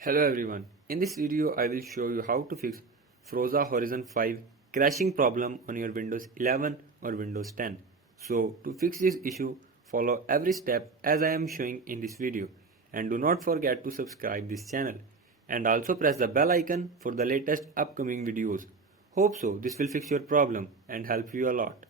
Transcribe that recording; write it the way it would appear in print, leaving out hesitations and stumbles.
Hello everyone, in this video I will show you how to fix Forza Horizon 5 crashing problem on your Windows 11 or Windows 10. So to fix this issue, follow every step as I am showing in this video, and do not forget to subscribe this channel and also press the bell icon for the latest upcoming videos. Hope so this will fix your problem and help you a lot.